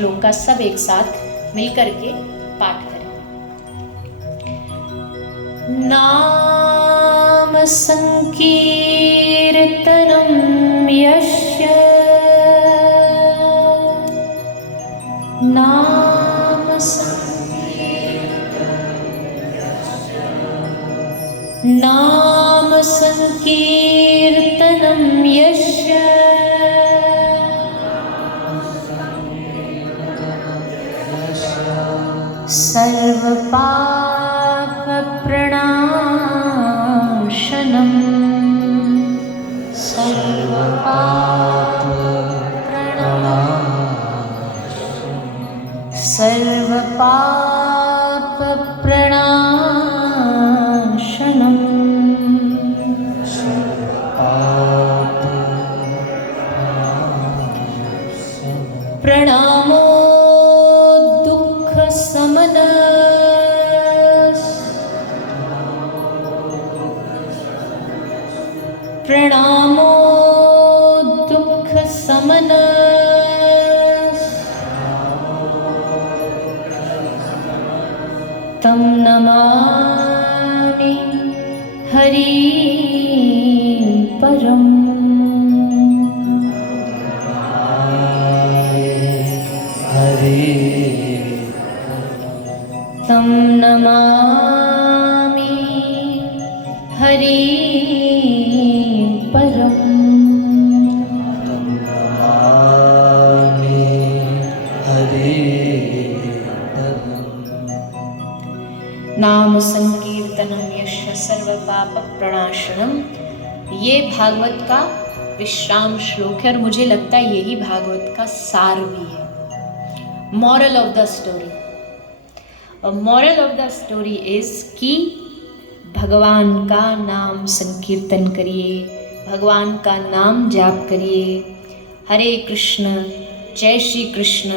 श्लोक का सब एक साथ मिलकर के पाठ करें। नाम संकीर्तनम यस्य नाम संकीर्तनम यस्य सर्वपापप्रणाशनम् प्रणामो प्रणामो दुःख समन तं नमामि हरि परम्। तं नमामि हरि नाम संकीर्तनम यस्य सर्व पाप प्रणाशनम। ये भागवत का विश्राम श्लोक है और मुझे लगता है यही भागवत का सार भी है। Moral of the story, moral of the story is कि भगवान का नाम संकीर्तन करिए, भगवान का नाम जाप करिए। हरे कृष्ण, जय श्री कृष्ण।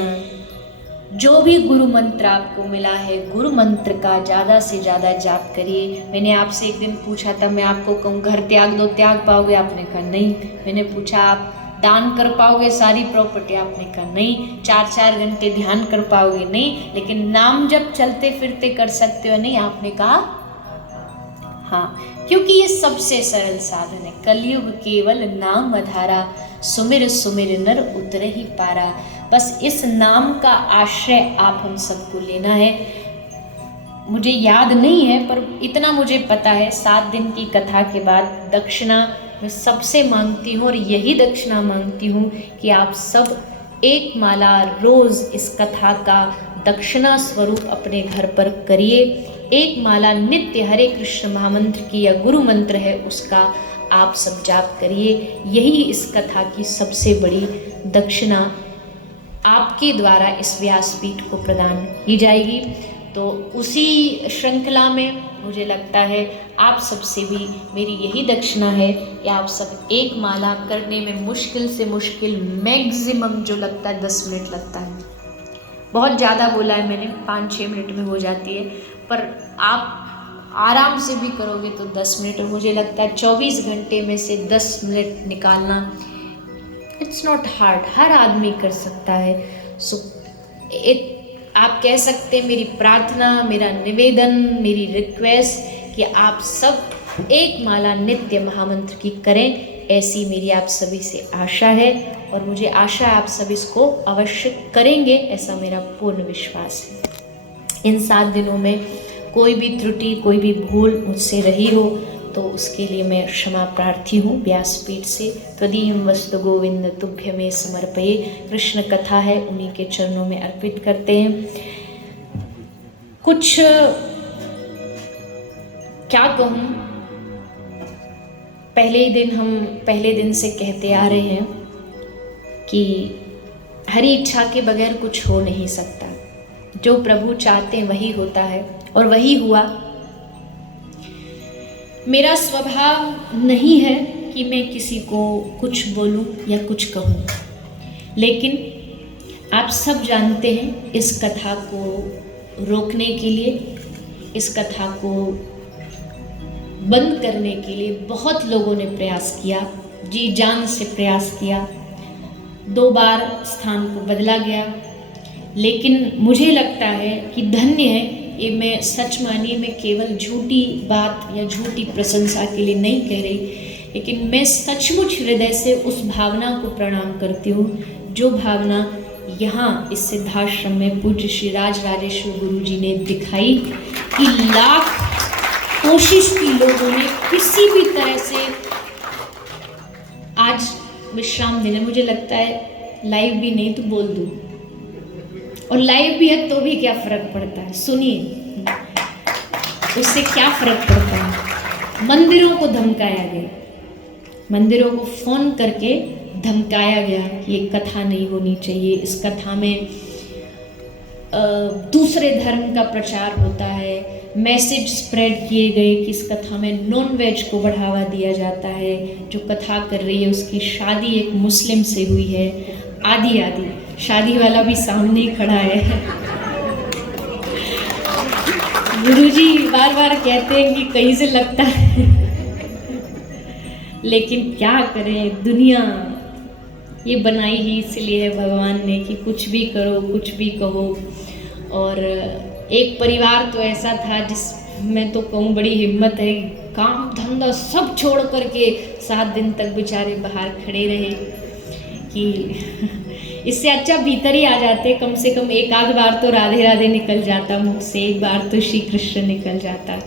जो भी गुरु मंत्र आपको मिला है, गुरु मंत्र का ज़्यादा से ज़्यादा जाप करिए। मैंने आपसे एक दिन पूछा था, मैं आपको कहूँ घर त्याग दो, त्याग पाओगे? आपने कहा नहीं। मैंने पूछा आप दान कर पाओगे सारी प्रॉपर्टी? आपने कहा नहीं। 4-4 घंटे ध्यान कर पाओगे? नहीं। लेकिन नाम जब चलते फिरते कर सकते हो? नहीं। आपने कहा हाँ, क्योंकि ये सबसे सरल साधन है। कलयुग केवल नाम आधारा, सुमिर सुमिर नर उतर ही पारा। बस इस नाम का आश्रय आप हम सबको लेना है। मुझे याद नहीं है पर इतना मुझे पता है, 7 दिन की कथा के बाद दक्षिणा मैं सबसे मांगती हूँ और यही दक्षिणा मांगती हूँ कि आप सब एक माला रोज़ इस कथा का दक्षिणा स्वरूप अपने घर पर करिए। एक माला नित्य हरे कृष्ण महामंत्र की या गुरु मंत्र है उसका आप सब जाप करिए। यही इस कथा की सबसे बड़ी दक्षिणा आपके द्वारा इस व्यासपीठ को प्रदान की जाएगी। तो उसी श्रृंखला में मुझे लगता है आप सबसे भी मेरी यही दक्षिणा है कि आप सब एक माला करने में मुश्किल से मुश्किल मैक्सिमम जो लगता है 10 मिनट लगता है। बहुत ज़्यादा बोला है मैंने, 5-6 मिनट में हो जाती है, पर आप आराम से भी करोगे तो 10 मिनट। मुझे लगता है 24 घंटे में से 10 मिनट निकालना इट्स नॉट हार्ड, हर आदमी कर सकता है। सो आप कह सकते हैं मेरी प्रार्थना, मेरा निवेदन, मेरी रिक्वेस्ट कि आप सब एक माला नित्य महामंत्र की करें, ऐसी मेरी आप सभी से आशा है। और मुझे आशा है आप सब इसको अवश्य करेंगे, ऐसा मेरा पूर्ण विश्वास है। इन 7 दिनों में कोई भी त्रुटि, कोई भी भूल मुझसे रही हो तो उसके लिए मैं क्षमा प्रार्थी हूँ व्यासपीठ से। त्वदीयं वस्तु गोविंद तुभ्यमे समर्पये। कृष्ण कथा है, उन्हीं के चरणों में अर्पित करते हैं। कुछ क्या कहूँ, पहले दिन से कहते आ रहे हैं कि हरी इच्छा के बगैर कुछ हो नहीं सकता। जो प्रभु चाहते हैं वही होता है और वही हुआ। मेरा स्वभाव नहीं है कि मैं किसी को कुछ बोलूं या कुछ कहूं, लेकिन आप सब जानते हैं इस कथा को रोकने के लिए, इस कथा को बंद करने के लिए बहुत लोगों ने प्रयास किया, जी जान से प्रयास किया। 2 बार स्थान को बदला गया, लेकिन मुझे लगता है कि धन्य है, ये मैं सच मानिए, मैं केवल झूठी बात या झूठी प्रशंसा के लिए नहीं कह रही, लेकिन मैं सचमुच हृदय से उस भावना को प्रणाम करती हूँ जो भावना यहाँ इस सिद्धाश्रम में पूज्य श्री राज राजेश्वर गुरु जी ने दिखाई कि लाख कोशिश की लोगों ने किसी भी तरह से। आज विश्राम दिन है, मुझे लगता है लाइव भी नहीं तो बोल दूँ, और लाइव भी है तो भी क्या फर्क पड़ता है, सुनिए उससे क्या फर्क पड़ता है। मंदिरों को धमकाया गया, मंदिरों को फोन करके धमकाया गया कि ये कथा नहीं होनी चाहिए, इस कथा में दूसरे धर्म का प्रचार होता है, मैसेज स्प्रेड किए गए कि इस कथा में नॉन वेज को बढ़ावा दिया जाता है, जो कथा कर रही है उसकी शादी एक मुस्लिम से हुई है, आदि आदि। शादी वाला भी सामने ही खड़ा है। गुरुजी बार बार कहते हैं कि कहीं से लगता है, लेकिन क्या करें, दुनिया ये बनाई ही इसलिए है भगवान ने कि कुछ भी करो कुछ भी कहो। और एक परिवार तो ऐसा था जिसमें तो कहूँ बड़ी हिम्मत है, काम धंधा सब छोड़ करके 7 दिन तक बेचारे बाहर खड़े रहे कि इससे अच्छा भीतर ही आ जाते, कम से कम एक आध बार तो राधे राधे निकल जाता मुख से, एक बार तो श्री कृष्ण निकल जाता।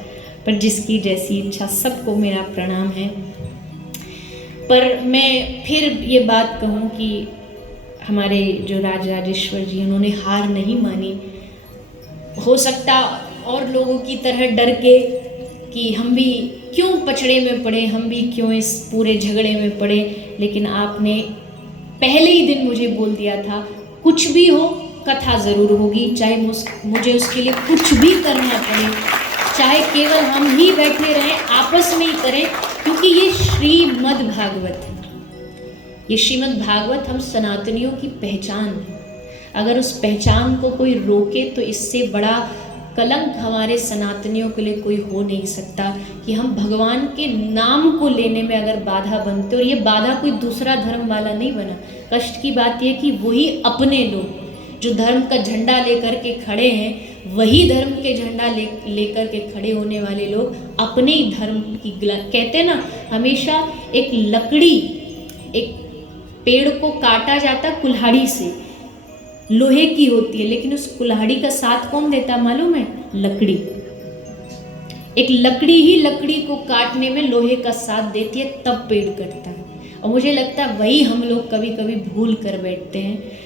पर जिसकी जैसी इच्छा, सबको मेरा प्रणाम है। पर मैं फिर ये बात कहूँ कि हमारे जो राज राजेश्वर जी, उन्होंने हार नहीं मानी। हो सकता और लोगों की तरह डर के कि हम भी क्यों पचड़े में पड़े, हम भी क्यों इस पूरे झगड़े में पड़े, लेकिन आपने पहले ही दिन मुझे बोल दिया था कुछ भी हो कथा ज़रूर होगी, चाहे मुझे उसके लिए कुछ भी करना पड़े, चाहे केवल हम ही बैठे रहें, आपस में ही करें, क्योंकि ये श्रीमद् भागवत है। ये श्रीमद् भागवत हम सनातनियों की पहचान है। अगर उस पहचान को कोई रोके तो इससे बड़ा कलंक हमारे सनातनियों के लिए कोई हो नहीं सकता कि हम भगवान के नाम को लेने में अगर बाधा बनते, और ये बाधा कोई दूसरा धर्म वाला नहीं बना। कष्ट की बात यह कि वही अपने लोग जो धर्म का झंडा लेकर के खड़े हैं, वही धर्म के झंडा लेकर के खड़े होने वाले लोग अपने ही धर्म की कहते हैं ना, हमेशा एक लकड़ी, एक पेड़ को काटा जाता कुल्हाड़ी से, लोहे की होती है, लेकिन उस कुल्हाड़ी का साथ कौन देता मालूम है? लकड़ी। एक लकड़ी ही लकड़ी को काटने में लोहे का साथ देती है, तब पेड़ कटता है। और मुझे लगता है वही हम लोग कभी कभी भूल कर बैठते हैं।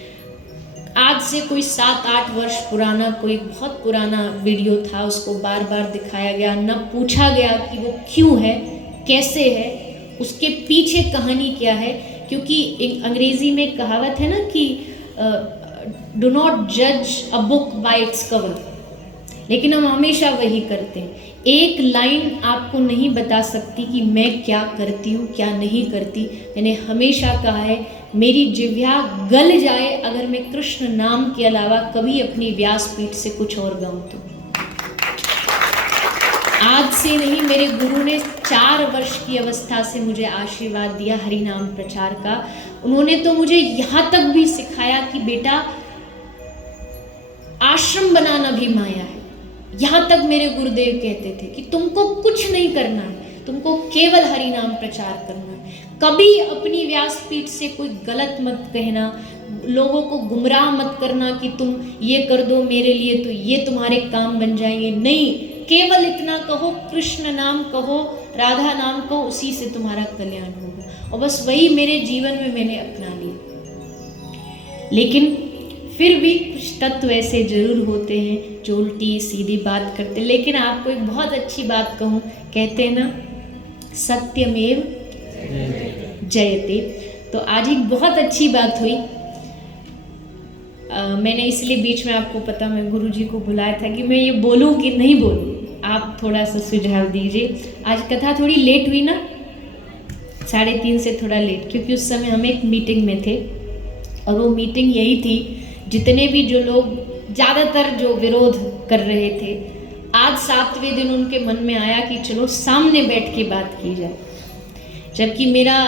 आज से कोई 7-8 वर्ष पुराना कोई बहुत पुराना वीडियो था, उसको बार बार दिखाया गया, न पूछा गया कि वो क्यों है, कैसे है, उसके पीछे कहानी क्या है। क्योंकि एक अंग्रेजी में कहावत है ना कि डू नॉट जज a book by its cover, लेकिन हम हमेशा वही करते हैं। एक लाइन आपको नहीं बता सकती कि मैं क्या करती हूँ क्या नहीं करती। मैंने हमेशा कहा है मेरी जिह्वा गल जाए अगर मैं कृष्ण नाम के अलावा कभी अपनी व्यासपीठ से कुछ और गाऊं तो। आज से नहीं, मेरे गुरु ने 4 वर्ष की अवस्था से मुझे आशीर्वाद दिया हरि नाम प्रचार का। उन्होंने तो मुझे यहाँ तक भी सिखाया कि बेटा आश्रम बनाना भी माया है। यहाँ तक मेरे गुरुदेव कहते थे कि तुमको कुछ नहीं करना है, तुमको केवल हरि नाम प्रचार करना है। कभी अपनी व्यासपीठ से कोई गलत मत कहना, लोगों को गुमराह मत करना कि तुम ये कर दो मेरे लिए तो ये तुम्हारे काम बन जाएंगे। नहीं, केवल इतना कहो, कृष्ण नाम कहो, राधा नाम कहो, उसी से तुम्हारा कल्याण होगा। और बस वही मेरे जीवन में मैंने अपना लिया। लेकिन फिर भी कुछ तत्व ऐसे जरूर होते हैं जो उल्टी सीधी बात करते। लेकिन आपको एक बहुत अच्छी बात कहूँ, कहते हैं ना सत्यमेव जयते। तो आज एक बहुत अच्छी बात हुई। मैंने इसलिए बीच में, आपको पता, मैं गुरुजी को बुलाया था कि मैं ये बोलूं कि नहीं बोलूं, आप थोड़ा सा सुझाव दीजिए। आज कथा थोड़ी लेट हुई ना, 3:30 से थोड़ा लेट, क्योंकि उस समय हम एक मीटिंग में थे और वो मीटिंग यही थी, जितने भी जो लोग ज़्यादातर जो विरोध कर रहे थे, आज 7वें दिन उनके मन में आया कि चलो सामने बैठ के बात की जाए। जबकि मेरा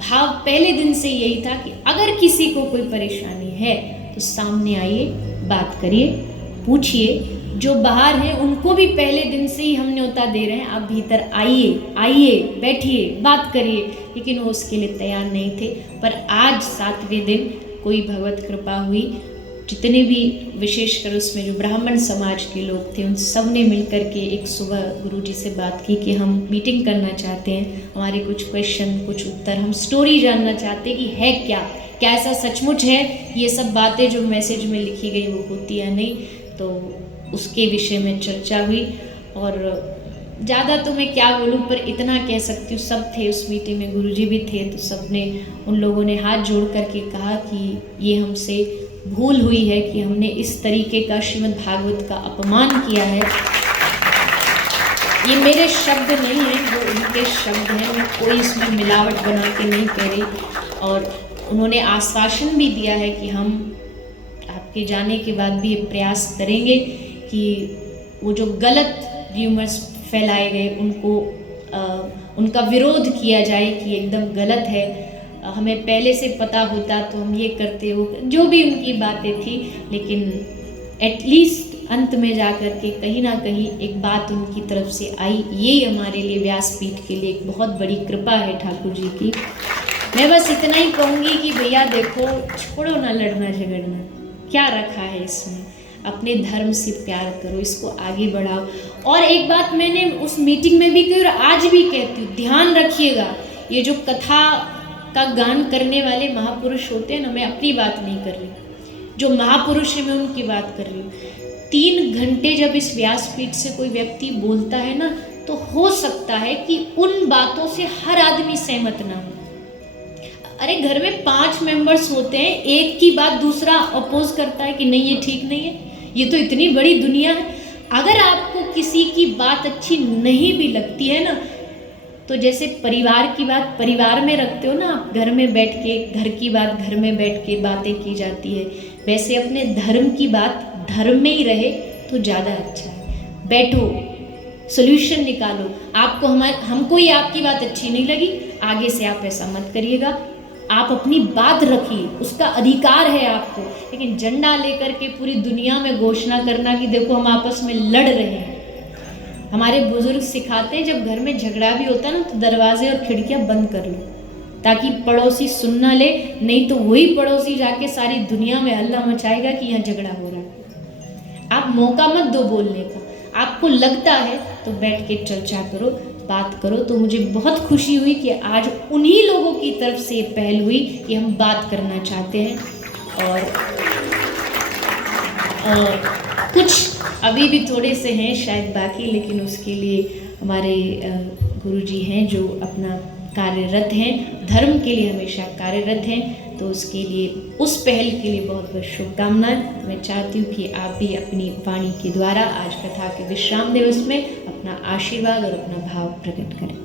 भाव पहले दिन से यही था कि अगर किसी को कोई परेशानी है तो तो सामने आइए, बात करिए, पूछिए। जो बाहर हैं उनको भी पहले दिन से ही हम न्योता दे रहे हैं, आप भीतर आइए, आइए, बैठिए, बात करिए, लेकिन वो उसके लिए तैयार नहीं थे। पर आज 7वें दिन कोई भगवत कृपा हुई, जितने भी विशेषकर उसमें जो ब्राह्मण समाज के लोग थे उन सब ने मिलकर के एक सुबह गुरुजी से बात की कि हम मीटिंग करना चाहते हैं, हमारे कुछ क्वेश्चन, कुछ उत्तर, हम स्टोरी जानना चाहते हैं कि है क्या ऐसा सचमुच है, ये सब बातें जो मैसेज में लिखी गई वो होती है नहीं। तो उसके विषय में चर्चा हुई। और ज़्यादा तो मैं क्या बोलूँ, पर इतना कह सकती हूँ, सब थे उस मीटिंग में, गुरुजी भी थे, तो सब ने, उन लोगों ने हाथ जोड़ करके कहा कि ये हमसे भूल हुई है कि हमने इस तरीके का श्रीमद् भागवत का अपमान किया है। ये मेरे शब्द नहीं हैं, वो उनके शब्द हैं, मैं कोई इसमें मिलावट बना के नहीं कह रही। और उन्होंने आश्वासन भी दिया है कि हम आपके जाने के बाद भी ये प्रयास करेंगे कि वो जो गलत र्यूमर्स फैलाए गए उनका विरोध किया जाए कि एकदम गलत है, हमें पहले से पता होता तो हम ये करते, वो जो भी उनकी बातें थी, लेकिन एटलीस्ट अंत में जाकर के कहीं ना कहीं एक बात उनकी तरफ से आई। ये हमारे लिए, व्यासपीठ के लिए एक बहुत बड़ी कृपा है ठाकुर जी की। मैं बस इतना ही कहूँगी कि भैया देखो, छोड़ो ना लड़ना झगड़ना, क्या रखा है इसमें, अपने धर्म से प्यार करो, इसको आगे बढ़ाओ। और एक बात मैंने उस मीटिंग में भी कही और आज भी कहती हूँ, ध्यान रखिएगा, ये जो कथा का गान करने वाले महापुरुष होते हैं ना, मैं अपनी बात नहीं कर रही, जो महापुरुष है मैं उनकी बात कर रही हूँ। 3 घंटे जब इस व्यासपीठ से कोई व्यक्ति बोलता है ना, तो हो सकता है कि उन बातों से हर आदमी सहमत ना हो। अरे घर में 5 मेंबर्स होते हैं, एक की बात दूसरा अपोज करता है कि नहीं ये ठीक नहीं है, ये तो इतनी बड़ी दुनिया है। अगर आपको किसी की बात अच्छी नहीं भी लगती है ना, तो जैसे परिवार की बात परिवार में रखते हो ना आप, घर में बैठ के, घर की बात घर में बैठ के बातें की जाती है, वैसे अपने धर्म की बात धर्म में ही रहे तो ज़्यादा अच्छा है। बैठो, सोल्यूशन निकालो। आपको हमको ही आपकी बात अच्छी नहीं लगी, आगे से आप ऐसा मत करिएगा, आप अपनी बात रखिए, उसका अधिकार है आपको। लेकिन झंडा लेकर के पूरी दुनिया में घोषणा करना कि देखो हम आपस में लड़ रहे हैं। हमारे बुजुर्ग सिखाते हैं, जब घर में झगड़ा भी होता है ना, तो दरवाजे और खिड़कियां बंद कर लो, ताकि पड़ोसी सुन ना ले, नहीं तो वही पड़ोसी जाके सारी दुनिया में हल्ला मचाएगा कि यहाँ झगड़ा हो रहा है। आप मौका मत दो बोलने का, आपको लगता है तो बैठ के चर्चा करो, बात करो। तो मुझे बहुत खुशी हुई कि आज उन्हीं लोगों की तरफ से ये पहल हुई कि हम बात करना चाहते हैं। और कुछ अभी भी थोड़े से हैं शायद बाकी, लेकिन उसके लिए हमारे गुरुजी हैं जो अपना कार्यरत हैं, धर्म के लिए हमेशा कार्यरत हैं, तो उसके लिए, उस पहल के लिए बहुत बहुत शुभकामनाएं। मैं चाहती हूँ कि आप भी अपनी वाणी के द्वारा आज कथा के विश्राम दिवस में अपना आशीर्वाद और अपना भाव प्रकट करें।